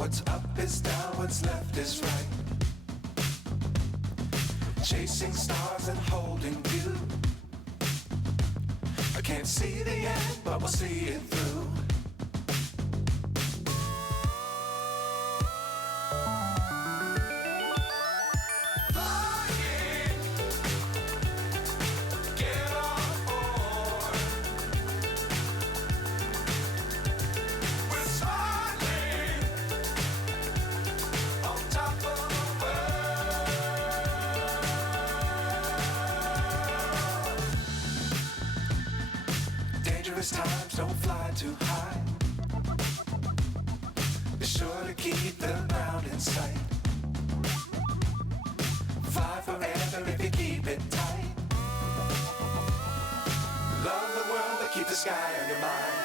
What's up is down, what's left is right. Chasing stars and holding you. I can't see the end, but we'll see it through. Dangerous times, don't fly too high. Be sure to keep the ground in sight. Fly forever if you keep it tight. Love the world, but keep the sky on your mind.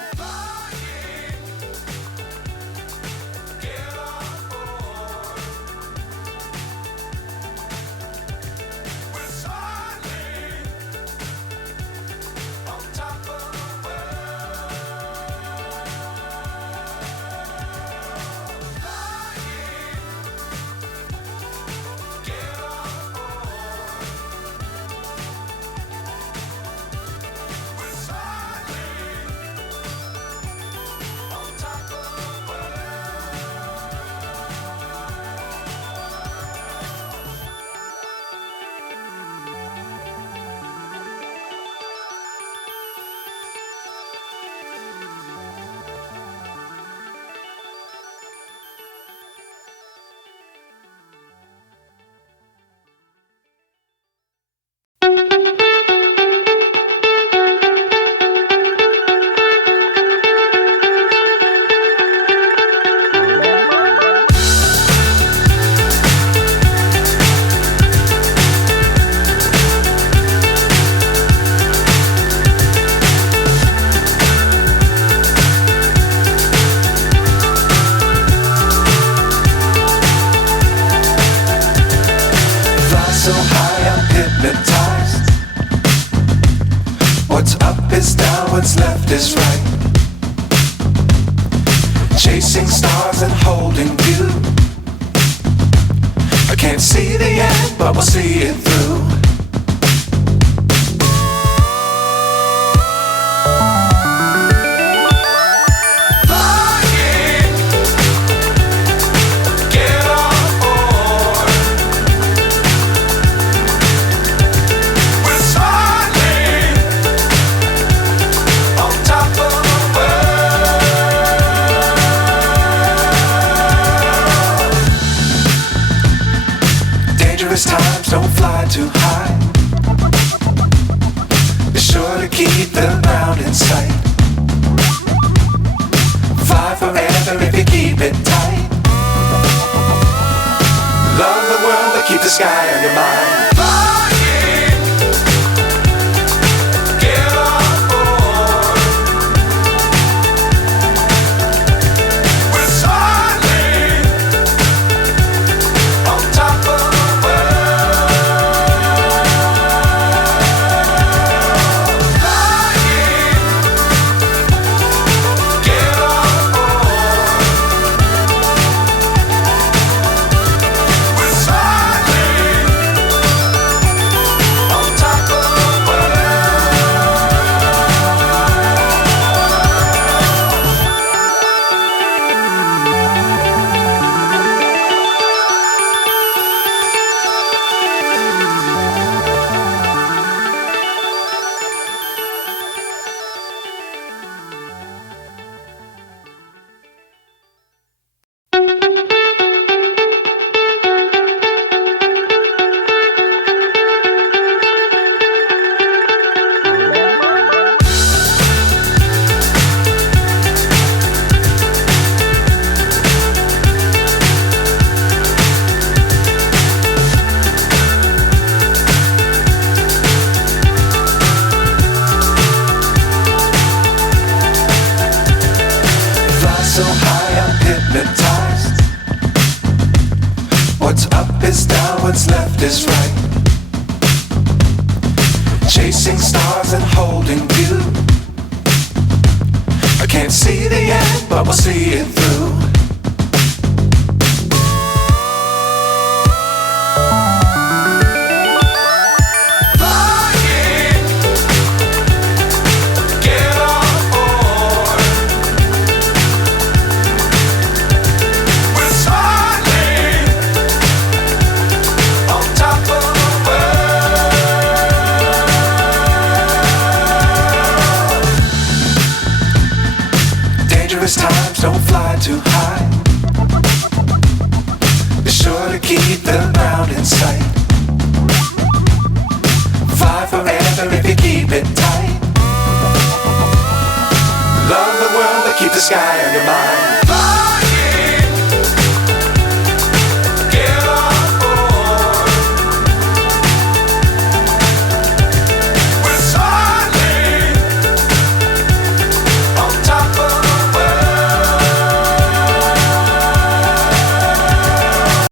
So high I'm hypnotized. What's up is down, what's left is right. Chasing stars and holding you. I can't see the end, but we'll see it through. Dangerous times, don't fly too high. Be sure to keep the ground in sight. Fly forever if you keep it tight. Love the world, but keep the sky on your mind. So high I'm hypnotized. What's up is down, what's left is right. Chasing stars and holding you. I can't see the end, but we'll see it through. Sometimes don't fly too high. Be sure to keep the ground in sight. Fly forever if you keep it tight. Love the world but keep the sky on your mind.